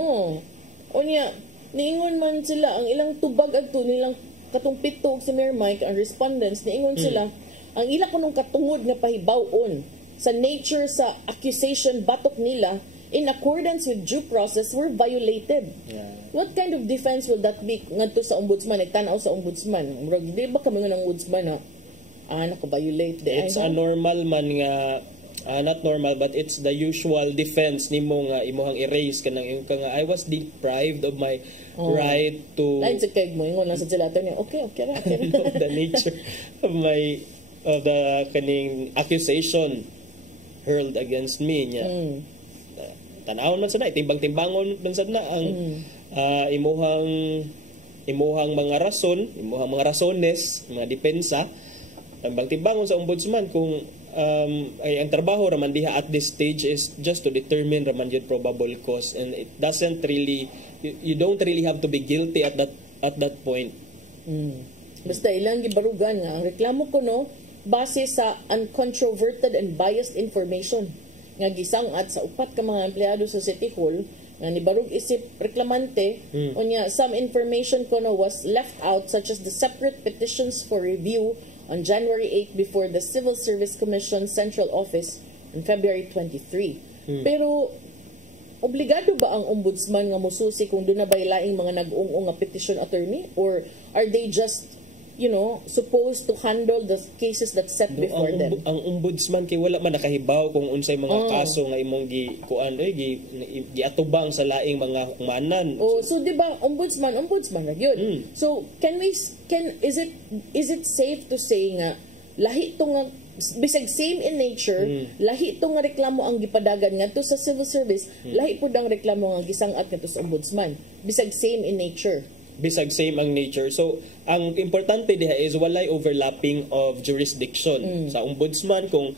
Unya, niingon man sila, ang ilang tubag adto nilang katong pito si Mayor Mike, ang respondents, niingon sila, ang ila kunong katungod nga pahibawon sa nature sa accusation batok nila in accordance with due process were violated. What kind of defense will that be ngadto sa ombudsman, nagtanaw sa ombudsman? Murag, di ba kami nga ng ombudsman na naka-violate? It's a normal man nga, not normal, but it's the usual defense nimo nga imuhang erase kanang nga I was deprived of my right to lain sa kay mo ingon lang sa sila niya, okay ra know the nature of the kaning accusation hurled against me nya. Tanawon man sana, timbang-timbangon man sana ang imuhang mga rason, imuhang mga rasones, mga depensa, timbang-timbangon sa ombudsman kung ay ang trabaho raman diha at this stage is just to determine raman yung probable cause, and it doesn't really, you don't really have to be guilty at that point. Basta ilang gibarugan nga ang reklamo ko base sa uncontroverted and biased information nga gisangat sa upat ka mga empleyado sa City Hall nga nibarug isip reklamante. Unya, some information ko was left out, such as the separate petitions for review on January 8 before the Civil Service Commission Central Office on February 23. Pero obligado ba ang ombudsman nga mususi kung doon na ba laing mga nag-ung-ung nga petition attorney, or are they just supposed to handle the cases that set before them? Ang ombudsman kay wala man nakahibaw kung unsay mga kaso nga imong giatubang sa laing mga humanan. So di ba ombudsman ra gyud. So is it safe to say nga lahi to nga bisag same in nature, lahi to nga reklamo ang gipadagan ngadto sa civil service, lahi pud ang reklamo nga gisangat ngadto sa ombudsman, bisag same in nature? Bisag same ang nature. So, ang importante diha is walay overlapping of jurisdiction. Sa ombudsman, kung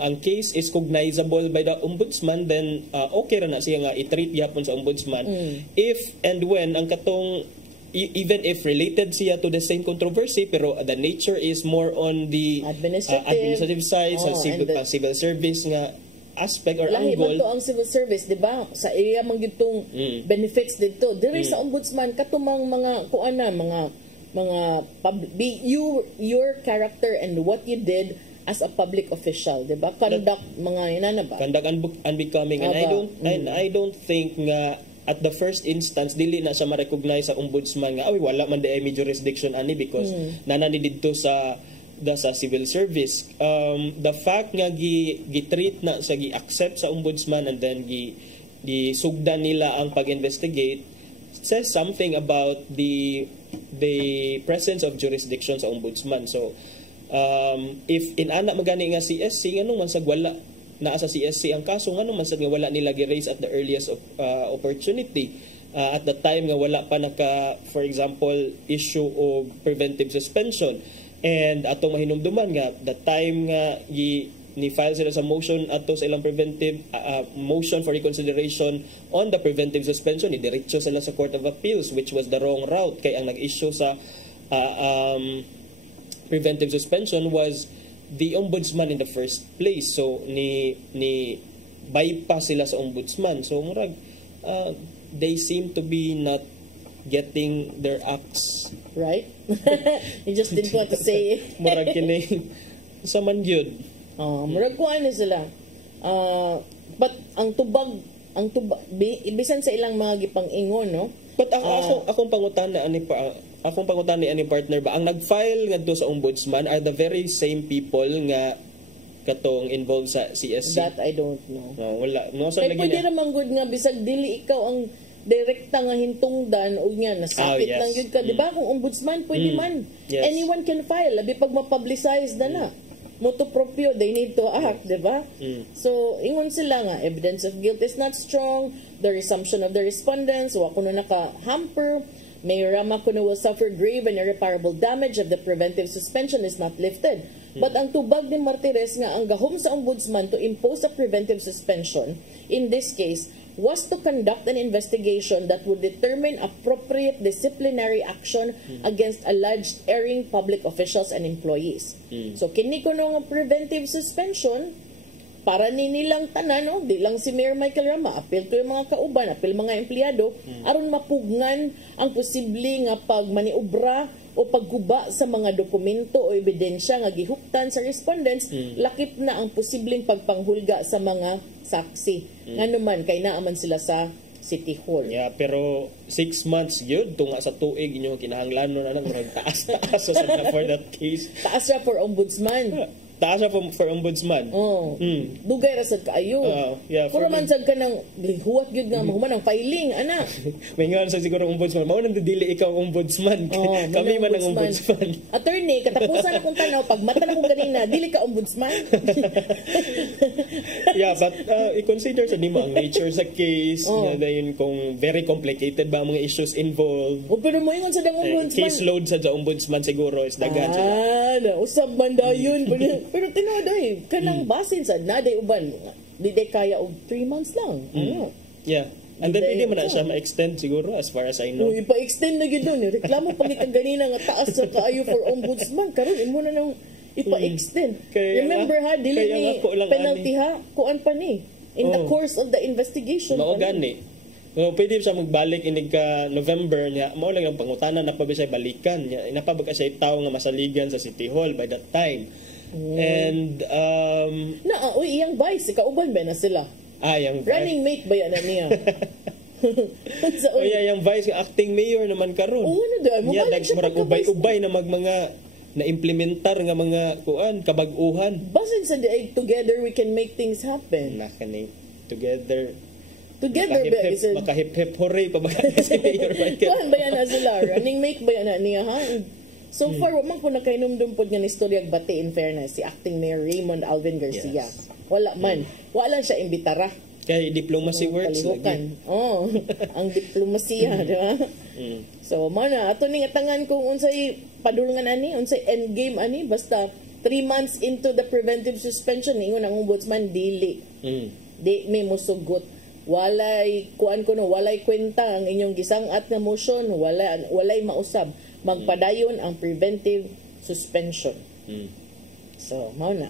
ang case is cognizable by the ombudsman, then okay ra na siya nga i-treat yapon sa ombudsman. If and when ang katong even if related siya to the same controversy, pero the nature is more on the administrative side, sa civil service nga aspect or lahi angle. Lahi to ang civil service, di ba? Sa area man gitong benefits dito. Dire sa ombudsman katumang mga kuana, mga your character and what you did as a public official, di ba? Conduct mga inana ba? Conduct unbecoming, and I don't think nga at the first instance dili na siya ma-recognize sa ombudsman nga wala man day may jurisdiction ani because nanani didto sa civil service. The fact nga gi-treat na sa gi-accept sa ombudsman and then gisugdan nila ang pag-investigate says something about the presence of jurisdiction sa ombudsman. So if inana magani nga CSC nganong man sag wala naa sa CSC ang kaso, nganong man sad nga wala nila gi-raise at the earliest opportunity, at the time nga wala pa naka, for example, issue of preventive suspension. And atong mahinumduman nga the time nga ni-file sila sa motion ato sa ilang preventive motion for reconsideration on the preventive suspension, idiretso sila sa Court of Appeals, which was the wrong route, kay ang nag-issue sa preventive suspension was the ombudsman in the first place. So ni bypass sila sa ombudsman. So murag they seem to be not getting their acts right. You just didn't want to say it. Murag kini sa man gyud. Murag kuan sila. But ang tubag bisan sa ilang mga gipang-ingon, no? But akong pangutana ani partner ba ang nag-file ngadto sa ombudsman are the very same people nga katong involved sa CSC? That I don't know. Wala. Kaya pwede naman good nga bisag dili ikaw ang direkta nga hintungdan o nga nasakit lang yun ka. Di ba? Kung ombudsman, pwede man. Yes. Anyone can file. Labi pag mapublicize na. motu proprio, they need to act, di ba? So, ingon sila nga, evidence of guilt is not strong, the resumption of the respondents, wa kuno naka-hamper, Mayor Rama kuno will suffer grave and irreparable damage if the preventive suspension is not lifted. But ang tubag ni Martires nga ang gahom sa ombudsman to impose a preventive suspension, in this case, was to conduct an investigation that would determine appropriate disciplinary action against alleged erring public officials and employees. So kini kuno nga preventive suspension para ni nilang tanan, no? Di lang si Mayor Michael Rama, apil ko yung mga kauban, apil mga empleyado, aron mapugnan ang posible nga pagmaniobra o pagguba sa mga dokumento o ebidensya nga gihuptan sa respondents, lakip na ang posibleng pagpanghulga sa mga saksi. Nga naman, kay naaman sila sa City Hall. Yeah, pero 6 months yun, tunga sa tuig inyong kinahanglan na nang taas-taas so for that case. Taas siya for ombudsman. Taas siya for ombudsman. Oh. Dugay ra sad kaayo. Yeah, puro man sad ka nang lihuat gyud nga mahuman ang filing, ana. May nga sa siguro ombudsman, mao nang dili ikaw ang ombudsman. Kami man ang ombudsman. Attorney, katapusan akong tanaw pag mata na ko ganina, dili ka ombudsman. Yeah, but i-consider sa nimo ang nature sa case, na dayon kung very complicated ba ang mga issues involved. Pero mo ingon sa dang ombudsman. Caseload sa ombudsman siguro is dagan sila. Usab man dayon. Pero tinuod ay kanang basin sa naday uban di day kaya og 3 months lang. Yeah. And then pwede man na siya ma-extend siguro as far as I know. Ipa-extend na gyud doon. Reklamo pa kita ganina nga taas sa kaayo for ombudsman karon imo na nang ipa-extend. Remember ha, dili ni penalty ha, kuan pa ni in the course of the investigation. Mao gani. So, pwede siya magbalik inig ka November niya. Mao lang ang pangutanan na pa siya balikan niya. Inapabag siya tawo nga masaligan sa City Hall by that time. And iyang vice kauban ba na sila? Yung running mate ba yan na niya? Yung vice acting mayor naman karon. Ano daw? Niya nagmurag ubay-ubay na mga na-implementar nga mga kuan kabag-uhan. Basin sa together we can make things happen. Nakani together ba is it? Makahip-hip hooray pa ba si Mayor Michael? Kuan ba yan na sila? Running mate ba yan na niya ha? So far, wamang po nakainumdum po niya ni Storyag Bate in fairness, si acting Mayor Raymond Alvin Garcia. Yes. Wala man. Wala siya imbitara. Kaya diplomacy works. Ang diplomasiya, di ba? So, mana, ato ning atangan kung unsay padulungan ani, unsay endgame ani, basta 3 months into the preventive suspension, ingon ang ombudsman, dili. Di may musugot. Walay kwenta ang inyong gisangat nga motion, walay mausab. Magpadayon ang preventive suspension. So, mao na.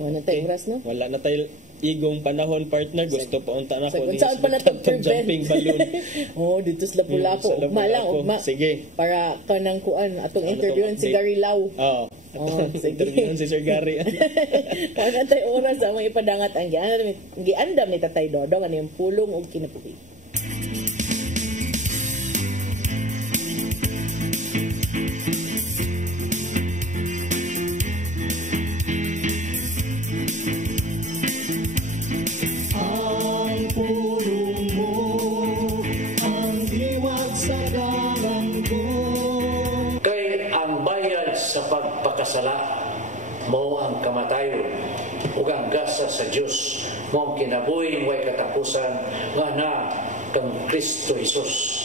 Wala na tayo oras, no? Wala na tayo igong panahon, partner. Gusto pa unta na ko. Saan pa na jumping balloon. Dito sa Lapu-Lapu. Ugma lang, ugma. Sige. Para kanang kuan, atong interviewin si Gary Lau. Interviewin si Sir Gary. Wala na tayo oras ang mga ipadangat ang giandam ni Tatay Dodong, ano yung pulong o kinapuwi. Mo ang kamatayon ug ang gasa sa Dios mo ang kinabuhing way katapusan nga na kang Kristo Jesus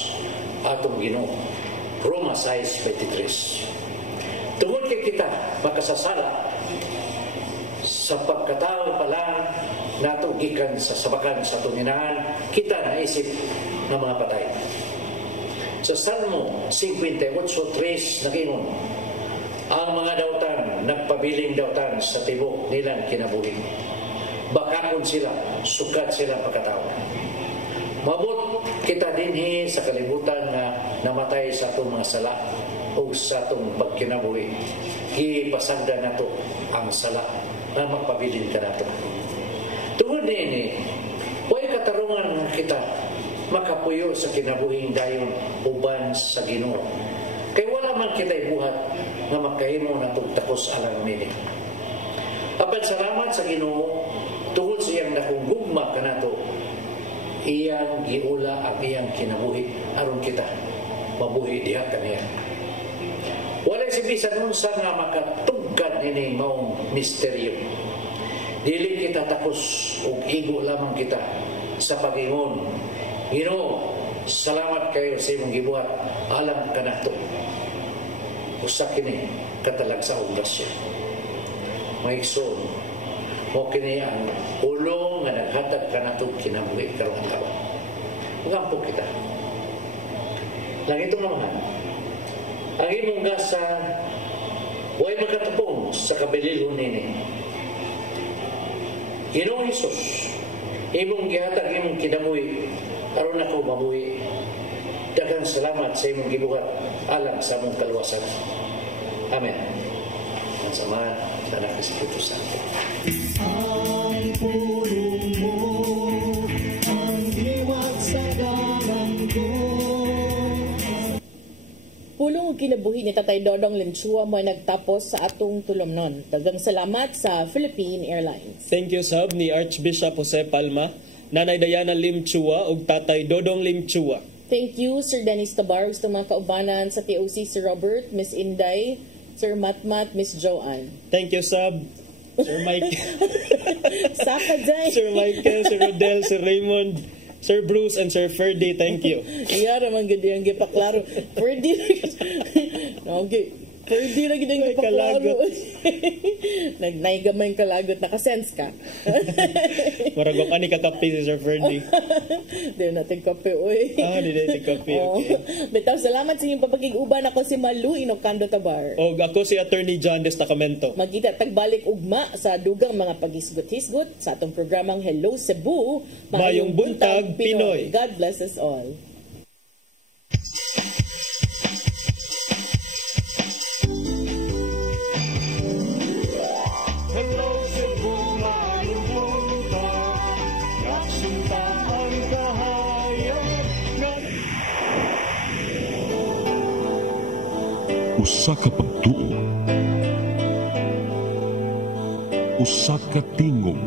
atong Ginoo. Roma 6:23. Tungod kay kita makasasala sa pagkatao pa lang nato gikan sa sabakan sa tuninahan, kita naisip ng mga patay. Sa Salmo 58:3 nagingon, ang mga dautan, nagpabiling dautan sa tibok nilang kinabuhi. Bakakon sila, sukat sila pagkatao. Mabot kita dinhi sa kalibutan na namatay sa itong mga sala o sa itong pagkinabuhi. Ipasagda na ito ang sala na magpabiling ka na ito. Tungod nini, huwag katarungan kita makapuyo sa kinabuhing dayon uban sa Ginoo. Kaya wala man kita ibuhat na makahimo na tugtakos alang nini. Apan salamat sa Ginoo tungod sa iyang nakugugma kanato, iyang giula ang iyang kinabuhi aron kita mabuhi diha kaniya. Wala si bisan unsa nga makatugma tungkad ini maong misteryo. Dili kita tapos ug igo lamang kita sa pag-ingon. Ginoo, salamat kayo sa imong gibuhat alang kanato. Usa kini katalagsaong grasya. Maigsoon, mo kini ang ulong nga naghatag kanato kinabuhi karong adlaw. Ugampo kita. Langitong naman, ang imong gasa huwag makatapong sa kabililon nini. Ginoong Hesus, imong gihatag imong kinabuhi aron ako mabuhi. Daghang salamat sa imong gibuhat alang sa among kaluwasan. Amen. Ang samahan sa anak ni Espiritu Santo. Ang pulong mo, ang liwat sa dalan ko. Pulong ug kinabuhi ni Tatay Dodong Lenchua mo ay nagtapos sa atong tulomnon. Daghang salamat sa Philippine Airlines. Thank you sab ni Archbishop Jose Palma, Nanay Diana Limchua ug Tatay Dodong Limchua. Thank you, Sir Dennis Tabar, sa mga kaubanan sa TOC, Sir Robert, Miss Inday, Sir Matmat, Miss Joanne. Thank you sab Sir Mike. Saka dyan. Sir Michael, Sir Rodel, Sir Raymond, Sir Bruce, and Sir Ferdy. Thank you. Iya naman gid ang gipaklaro. Ferdy. Okay. Ferdy lagi din gipaklaro. Nagnaigamay ang kalagot, nakasense ka. Maragok ani kakape si Sir Ferdy. Di natin kape, uy. Di natin kape, okay. Bitaw, salamat sa inyong papakig-uban. Ako si Malu Inocando Tabar. O ako si Attorney John Destacamento. Magkita tagbalik ugma sa dugang mga pagisgot-hisgot sa atong programang Hello Cebu, Mayong Buntag, Pinoy. God bless us all. Hello Cebu, mayong buntag, nagsunta ang kahayag. Usa ka pagtuo, usa ka tingog,